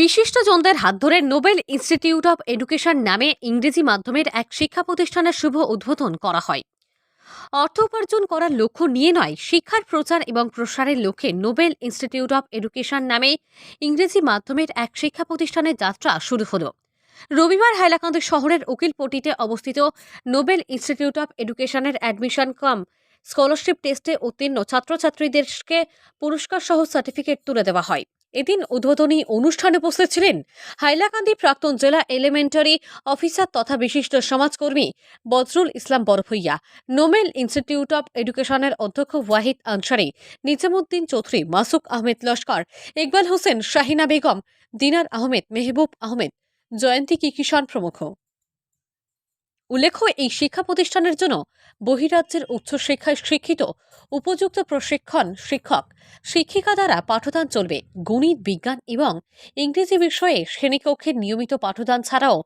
বিশিষ্টজনদের হাত ধরে নোবেল ইনস্টিটিউট অব এডুকেশন নামে ইংরেজি মাধ্যমের এক শিক্ষা প্রতিষ্ঠানের শুভ উদ্বোধন করা হয়। অর্থ উপার্জন করার লক্ষ্য নিয়ে নয়, শিক্ষার প্রচার এবং প্রসারের লক্ষ্যে নোবেল ইনস্টিটিউট অব এডুকেশন নামে ইংরেজি মাধ্যমের এক শিক্ষা প্রতিষ্ঠানের যাত্রা শুরু হলো। রবিবার হাইলাকান্দি শহরের উকিলপট্টিতে অবস্থিত নোবেল ইনস্টিটিউট অব এডুকেশনের অ্যাডমিশন কাম স্কলারশিপ টেস্টে উত্তীর্ণ ছাত্রছাত্রীদেরকে পুরস্কার সহ সার্টিফিকেট তুলে দেওয়া হয়। এদিন উদ্বোধনী অনুষ্ঠানে উপস্থিত ছিলেন হাইলাকান্দি প্রাক্তন জেলা এলিমেন্টারি অফিসার তথা বিশিষ্ট সমাজকর্মী বজরুল ইসলাম বড়ভূইয়া, নোবেল ইনস্টিটিউট অব এডুকেশনের অধ্যক্ষ ওয়াহিদ আনসারি, নিজামুদ্দিন চৌধুরী, মাসুক আহমেদ লস্কর, ইকবাল হোসেন, শাহিনা বেগম, দিনার আহমেদ, মেহবুব আহমেদ, জয়ন্তী কিষাণ প্রমুখ। উল্লেখ্য, এই শিক্ষা প্রতিষ্ঠানের জন্য বহিরাজ্যের উচ্চশিক্ষায় শিক্ষিত উপযুক্ত প্রশিক্ষণ শিক্ষক শিক্ষিকা দ্বারা পাঠদান চলবে। গণিত, বিজ্ঞান এবং ইংরেজি বিষয়ে শ্রেণীকক্ষের নিয়মিত পাঠদান ছাড়াও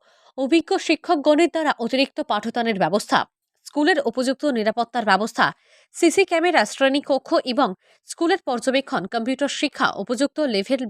অভিজ্ঞ শিক্ষকগণের দ্বারা অতিরিক্ত পাঠদানের ব্যবস্থা, স্কুলের উপযুক্ত নিরাপত্তার ব্যবস্থা, সিসি ক্যামেরা, শ্রেণীকক্ষ এবং স্কুলের পর্যবেক্ষণ, কম্পিউটার শিক্ষা, উপযুক্ত লেভেল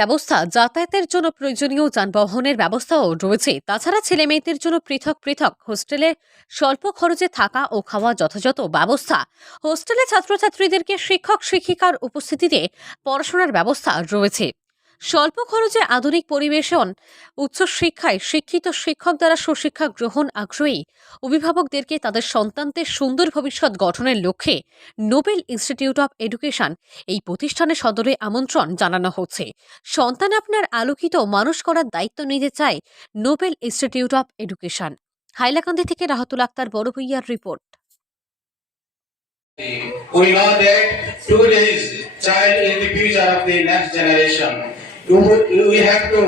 ব্যবস্থা, যাতায়াতের জন্য প্রয়োজনীয় যানবাহনের ব্যবস্থাও রয়েছে। তাছাড়া ছেলে মেয়েদের জন্য পৃথক পৃথক হোস্টেলে স্বল্প খরচে থাকা ও খাওয়া যথাযথ ব্যবস্থা, হোস্টেলে ছাত্রছাত্রীদেরকে শিক্ষক শিক্ষিকার উপস্থিতিতে পড়াশোনার ব্যবস্থা রয়েছে। স্বল্প খরচে আধুনিক পরিবেশন, উচ্চশিক্ষায় শিক্ষিত শিক্ষক দ্বারা সুশিক্ষা গ্রহণ আগ্রহী অভিভাবকদেরকে তাদের সন্তানদের সুন্দর ভবিষ্যৎ গঠনের লক্ষ্যে নোবেল ইনস্টিটিউট অব এডুকেশন এই প্রতিষ্ঠানের সদরে আমন্ত্রণ জানানো হচ্ছে। সন্তান আপনার আলোকিত মানুষ করার দায়িত্ব নিতে চায় Nobel institute of education. Hailakandi থেকে রাহাতুল আক্তার বড়ভূইয়ার রিপোর্ট। We know that today's child is the future of the next generation. We have to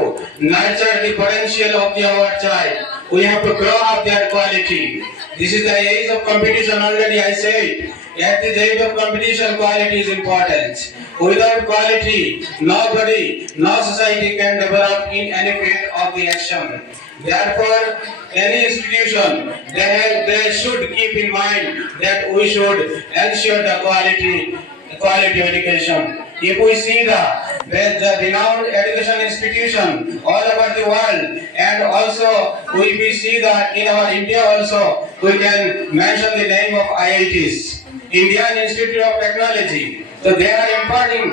nurture the potential of our child. We have to grow up their quality. This is the age of competition, already I said. At this age of competition, quality is important. Without quality, nobody, no society can develop in any field of the action. Therefore, any institution, they should keep in mind that we should ensure the quality education. If we see the renowned education institution all over the world, and also if we see that in our India also, we can mention the name of IITs, Indian Institute of Technology. So they are imparting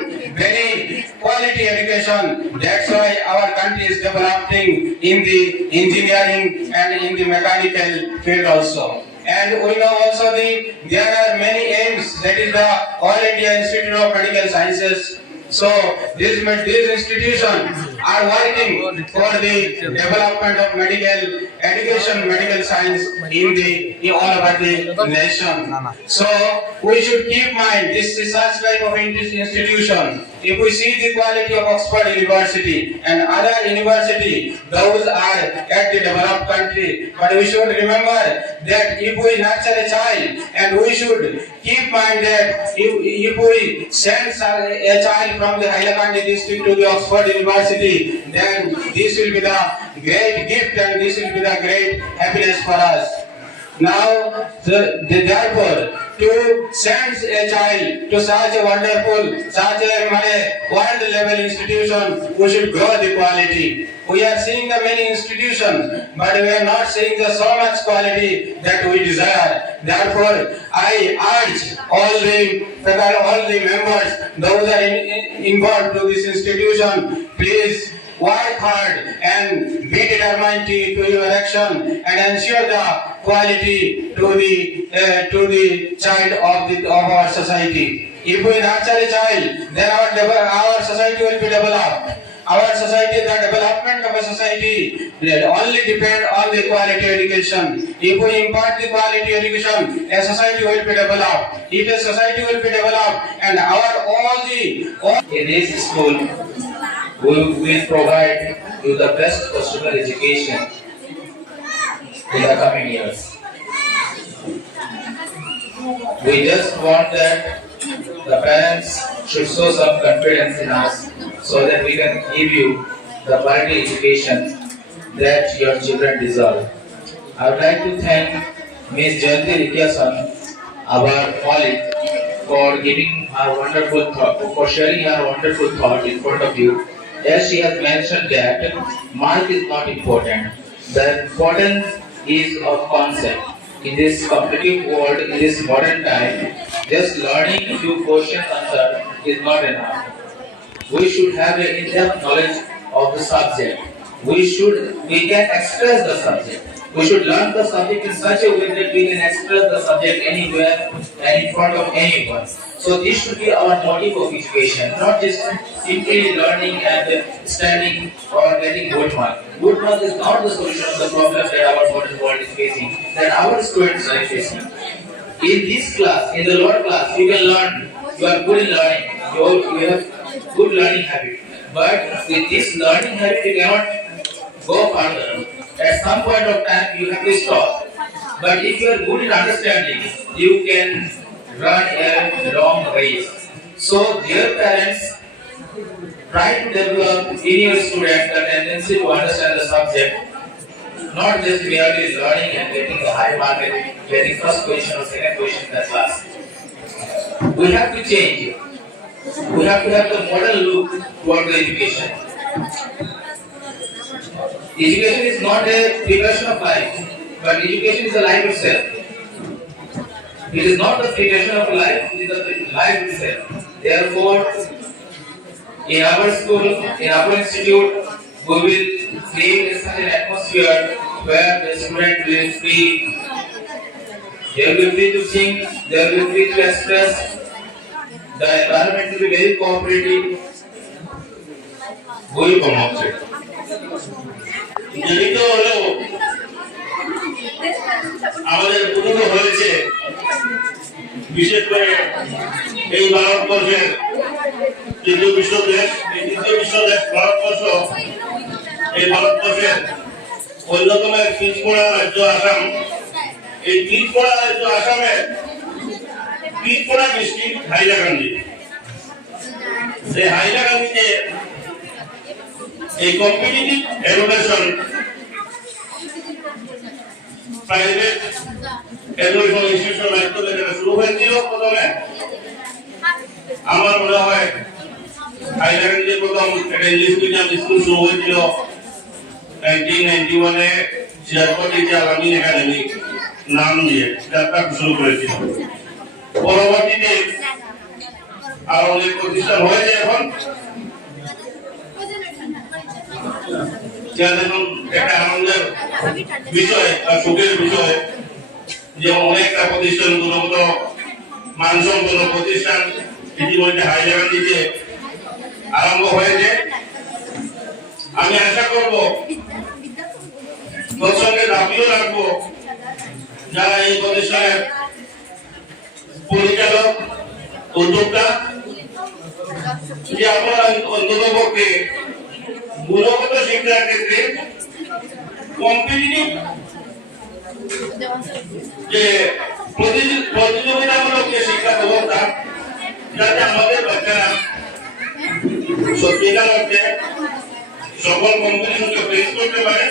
very quality education. That's why our country is developing in the engineering and in the mechanical field also. And we know also there are many aims, that is the All India Institute of Medical Sciences. So these institutions are working for the development of medical education, medical science in all over the nation. So we should keep mind this is such type of institution. If we see the quality of Oxford University and other university, those are at the developed country. But we should remember that if we nurture a child, and we should keep mind that if we send a child from the Hailakandi district to the Oxford University, then this will be the great gift and this will be the great happiness for us. Now, therefore, to send a child to such a wonderful, such a world level institution, we should grow the quality. We are seeing the many institutions, but we are not seeing the so much quality that we desire. Therefore, I urge all the members, those are involved to this institution, please work hard and be determined to your action and ensure the quality to the child of our society. If we nurture a child, then our society will be developed. Our society, the development of a society only depend on the quality education. If we impart the quality education, a society will be developed. If a society will be developed, and in this school, we will provide you the best possible education in the coming years. We just want that the parents should show some confidence in us so that we can give you the quality education that your children deserve. I would like to thank Ms. Jayanti Kisa'n, our colleague, for giving her wonderful thought, for sharing her wonderful thought in front of you. As she has mentioned that mark is not important. The importance is of concept. In this competitive world, in this modern time, just learning few questions answer is not enough. We should have an in-depth knowledge of the subject. We can express the subject. We should learn the subject in such a way that we can express the subject anywhere and in front of anyone. So this should be our motive of education, not just simply learning and standing or getting good mark. Good mark is not the solution of the problem that our modern world is facing, that our students are facing. In this class, in the lower class, you can learn. You are good in learning. You have good learning habit. But with this learning habit, you cannot go further. At some point of time, you have to stop. But if you are good in understanding, you can run a long race. So, dear parents, try to develop in your student the tendency to understand the subject, not just merely learning and getting a high mark and getting first position or second position in the class. We have to change. We have to have the modern look toward the education. Education is not a preparation of life, but education is the life itself. It is not the preparation of life, it is the life itself. Therefore, in our school, in our institute, we will create such an atmosphere where the student will be free. They will be free to think, they will be free to express. The environment will be very cooperative. বই কমাচ্ছে জড়িত হলেও আমাদের উন্নত হয়েছে বিশেষ করে এই ভারতবর্ষের তৃতীয় বিশ্ব দেশ ভারতবর্ষ এই ভারতবর্ষের অন্যতম এক পিছপড়া রাজ্য আসাম। এই পিছপড়া রাজ্য আসামের পিছপড়া ডিস্ট্রিক্ট হাইলাকান্দি। এই হাইলাকান্দিতে এই competitive education private education institution মাধ্যমে যেটা শুরু হয়েছিল প্রথমে, আমার মনে হয় হাইলাকান্দিতে প্রথম একটা ইংলিশ মিডিয়াম স্কুল শুরু হয়েছিল 1991-এ সিরাজগঞ্জ টিচার আমিন একাডেমি নাম দিয়ে যাত্রা শুরু করেছিল। পরবর্তীতে আরো অনেক প্রতিষ্ঠান হয়েছে। এখন দেখুন একটা আনন্দের বিষয় বা সুখের বিষয় যে অনেকটা প্রতিষ্ঠান, গুণগত মানসম্পন্ন প্রতিষ্ঠান ইতিমধ্যে হাইলাকান্দিতে আরম্ভ হয়েছে। আমি আশা করব, তোর সঙ্গে দাবিও রাখবো, যারা এই প্রতিষ্ঠানের পরিচালক উদ্যোক্তা, যে আপনারা অন্তত পক্ষে গুণগত শিক্ষার ক্ষেত্রে কম্পিটিটিভ যে প্রতিযোগিতামূলক যে শিক্ষা ব্যবস্থা, যাতে আমাদের বাচ্চারা সত্যিকার অর্থে সকল কম্পিটিশনকে ফেস করতে পারে